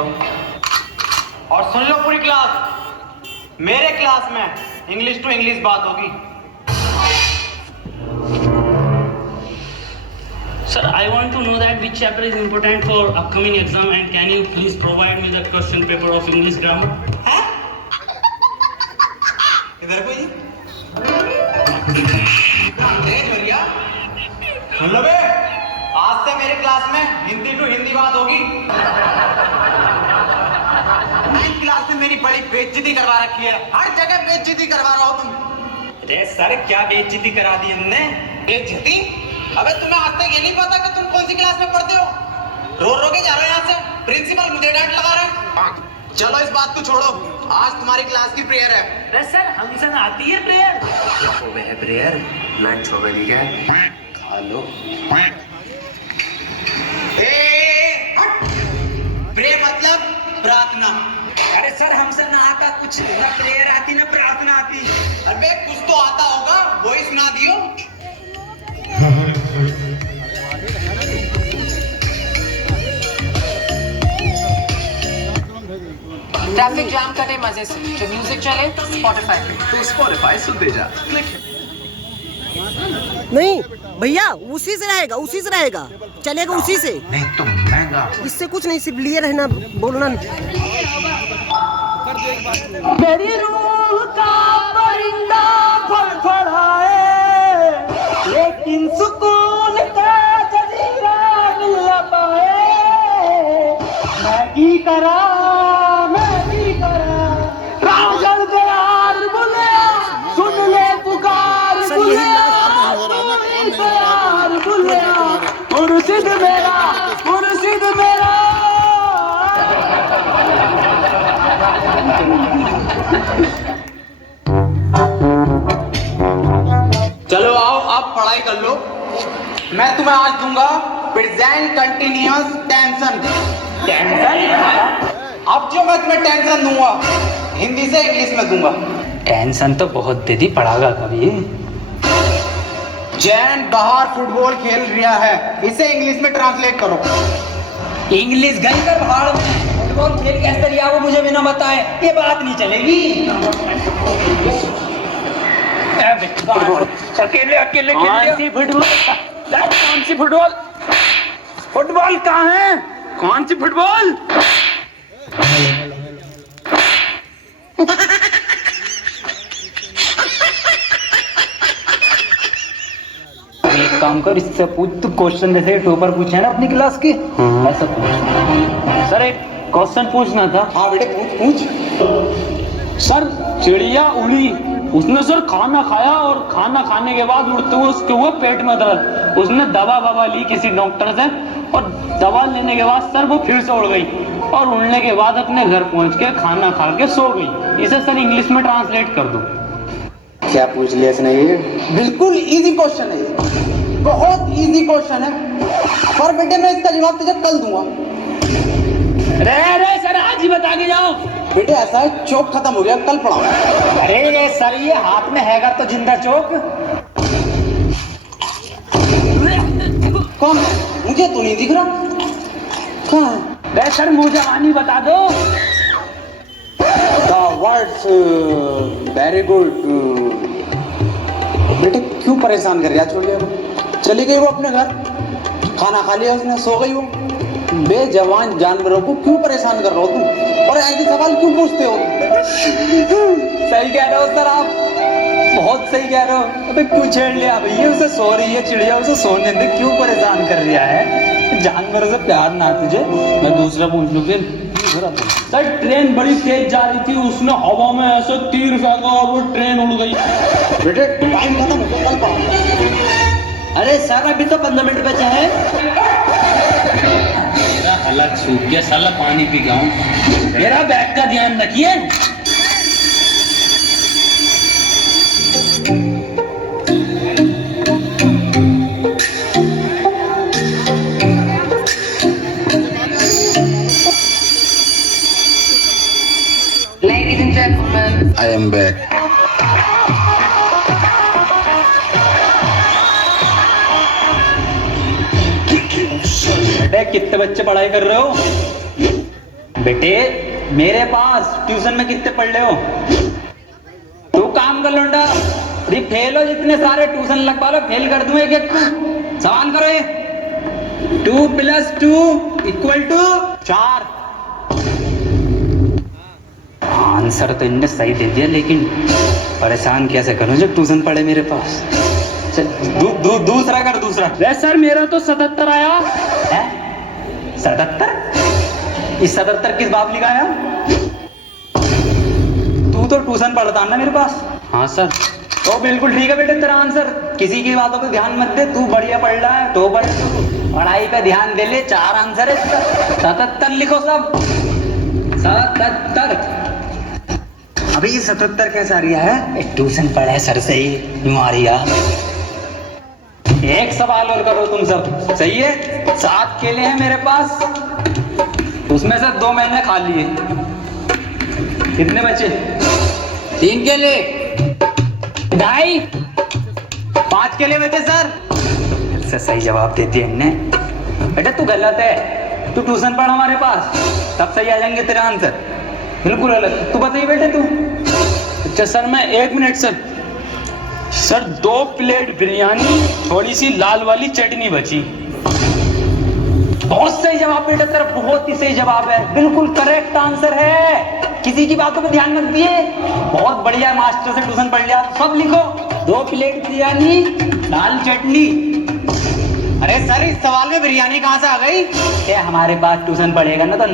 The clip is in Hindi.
दूंगा। और सुन लो पूरी क्लास, मेरे क्लास में इंग्लिश टू इंग्लिश बात होगी। Sir, I want to know that which chapter is important for upcoming exam and can you please provide me the question paper of English grammar? है? इधर कोई? सुन लो बे, आज से मेरे क्लास में हिंदी टू हिंदी बात होगी। 9th क्लास में मेरी बड़ी बेइज्जती करवा रखी है, हर जगह बेइज्जती करवा रहा हो तुम। अरे सर, क्या बेइज्जती करा दी हमने? बेइज्जती? अबे तुम्हें आज तक ये नहीं पता कि तुम कौन सी क्लास में पढ़ते हो? रो रो के जा रहे हो यहाँ से, प्रिंसिपल मुझे डांट लगा रहा है। चलो इस बात को छोड़ो, आज तुम्हारी क्लास की प्रेयर है। अरे सर, हमसे ना आती है प्रेयर। प्रेयर नाच छोड़ दी क्या? हेलो प्रेयर मतलब प्रार्थना। अरे सर, हमसे ना आता कुछ, ना प्रेयर आती ना प्रार्थना आती। अबे कुछ तो आता होगा, वही सुना दियो। ट्रैफिक जाम कटे मजे से, जो म्यूजिक चले स्पॉटिफाई पे। तो स्पॉटिफाई सुन दे जा। नहीं भैया, उसी से रहेगा, चलेगा उसी से। नहीं तो महंगा। इससे कुछ नहीं, सिर्फ लिए रहना, बोलना। मेरी रूह का परिंदा फड़फड़ाए, लेकिन सुकून का जजीरा मिल न पाए। मैं की करा राम जल्द यार बुले, सुन ले पुकार बुले, मुर्शिद मेरा, मुर्शिद मेरा। चलो आओ, आप पढ़ाई कर लो। मैं तुम्हें आज दूंगा प्रेजेंट कंटिन्यूअस टेंशन। अब जो मैं तुम्हें टेंशन दूंगा, हिंदी से इंग्लिश में दूंगा। टेंशन तो बहुत दे दी, पढ़ागा कभी। जैन बाहर फुटबॉल खेल रहा है, इसे इंग्लिश में ट्रांसलेट करो। इंग्लिश गई कर भाड़ में, फुटबॉल खेल कैसे लिया वो मुझे बिना बताए ये बात नहीं चलेगी। अकेले अकेले कौन सी फुटबॉल? फुटबॉल कहाँ है? कौन सी फुटबॉल? एक काम कर, इससे पूछ तू क्वेश्चन जैसे टॉपर पूछे हैं ना अपनी क्लास के, ऐसा पूछ। सर, एक क्वेश्चन पूछना था। हाँ बेटे, पूछ। सर, चिड़िया उड़ी, उसने सर खाना खाया और खाना खाने के बाद उड़ते हुए उसके हुए पेट में दर्द। उसने दवा ली किसी डॉक्टर से, और दवा लेने के बाद सर वो फिर से उड़ गई, और उड़ने के बाद अपने घर पहुंच के खाना खा के सो गई। इसे सर इंग्लिश में ट्रांसलेट कर दो। क्या पूछ लिया इसने? ये बिल्कुल इजी क्वेश्चन है, बहुत इजी क्वेश्चन है, पर बेटे मैं इसका जवाब तुझे कल दूंगा। अरे सर, आज ही बता के जाओ। बेटे ऐसा है, चौक खत्म हो गया, कल पढ़ाओ। अरे सर, ये हाथ में हैगा तो जिंदा चौक। कौन? मुझे तो नहीं दिख रहा। कहाँ है? अरे सर, मुझे जवानी बता दो। The words very good। बेटे क्यों परेशान कर रही है? छोड़ दिया, चली गई वो अपने घर, खाना खा लिया उसने, सो गई वो। बेजवान जानवरों को क्यों परेशान कर रहे हो तुम, और ऐसे सवाल क्यों पूछते हो? सही कह रहे हो सर आप, बहुत सही कह रहे हो। अबे क्यों छेड़ लिया भैया? उसे सो रही है चिड़िया, उसे सोने दे, क्यों परेशान कर रहा है? जानवरों से प्यार ना तुझे? मैं दूसरा पूछ लूँ फिर। सर, ट्रेन बड़ी तेज जा रही थी, उसने हवा में ऐसे तीर फेंका और वो ट्रेन उड़ गई। बेटे टाइम खत्म हो गया, कल पढ़ाओ। अरे सर, अभी तो 15 मिनट बचा है। मेरा हलक सूख गया, साला पानी पी गया हूँ। मेरा बैग का ध्यान रखिए। Ladies and gentlemen, I am back. बेटे कितने बच्चे पढ़ाई कर रहे हो? बेटे मेरे पास ट्यूशन में कितने पढ़ रहे हो? तू काम कर लौंडा, अरे फेल हो जितने सारे ट्यूशन लगवा लो, फेल कर दूं एक एक को। सवाल करो ये। 2 + 2 = 4। आंसर तो इनने सही दे दिया, लेकिन परेशान कैसे करूं जब ट्यूशन पढ़े मेरे पास। चल दूसरा कर, दूसरा। अरे सर मेरा तो 77 आया है 77? इस 77 किस बाप लिखा है? तू तो ट्यूशन पढ़ता है ना मेरे पास। हाँ सर। तो बिल्कुल ठीक है बेटे तेरा आंसर, किसी की बातों पे ध्यान मत दे, तू बढ़िया पढ़ रहा है, तो पढ़ाई पे ध्यान दे ले। 4 आंसर है इसका। 77 लिखो सब। 77। अभी ये 77 कैसे आ रहा है? ट्यूशन पढ़े सर से ही यूं आ रही है। एक सवाल और करो तुम सब, सही है? 7 केले हैं मेरे पास, उसमें से 2 मैंने खा लिए, कितने बचे? 3 केले, 2.5, 5 केले बचे सर। फिर से सही जवाब दे दिया हमने। बेटा तू गलत है, तू ट्यूशन पढ़ हमारे पास, तब सही आ जाएंगे तेरे आंसर। बिल्कुल गलत। तू बताइए बेटे तू। अच्छा सर मैं 1 मिनट सर 2 प्लेट बिरयानी, थोड़ी सी लाल वाली चटनी बची। बहुत सही जवाब बेटा तेरा, बहुत ही सही जवाब है, बिल्कुल करेक्ट आंसर है। किसी की बातों पे ध्यान मत दिए, बहुत बढ़िया मास्टर से ट्यूशन पढ़ लिया। सब लिखो, 2 प्लेट बिरयानी, लाल चटनी। अरे सर इस सवाल में बिरयानी कहाँ से आ गई? हमारे पास ट्यूशन पढ़ेगा ना तो